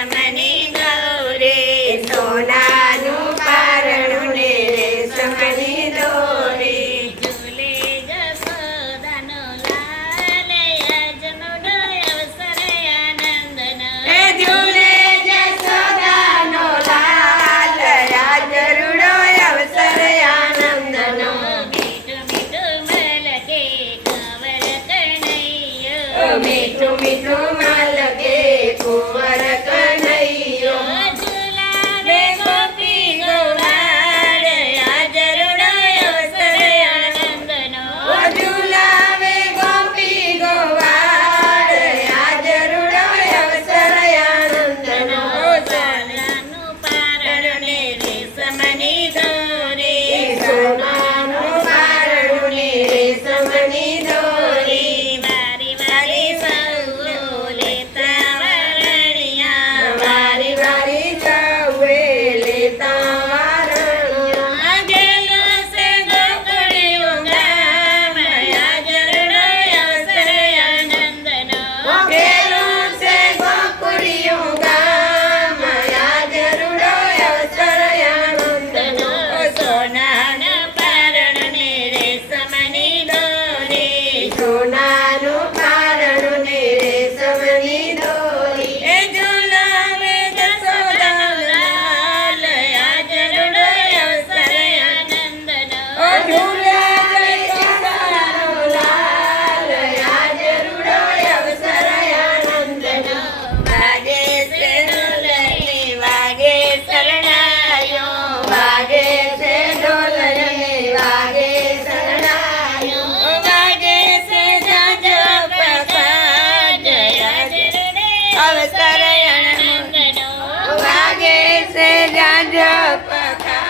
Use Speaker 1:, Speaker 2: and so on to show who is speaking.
Speaker 1: Money ગૌરે
Speaker 2: સોનાનું પારણું ને રેશમની દોરે.
Speaker 1: ઝૂલે જસોદાનો લાલ આજનો અવસર આનંદન. એ ઝૂલે
Speaker 2: જસોદાનો લાલ આજરૂડો અવસર આનંદનો. મીઠું મીઠું મલકે કવર કુંવર Mandapaka.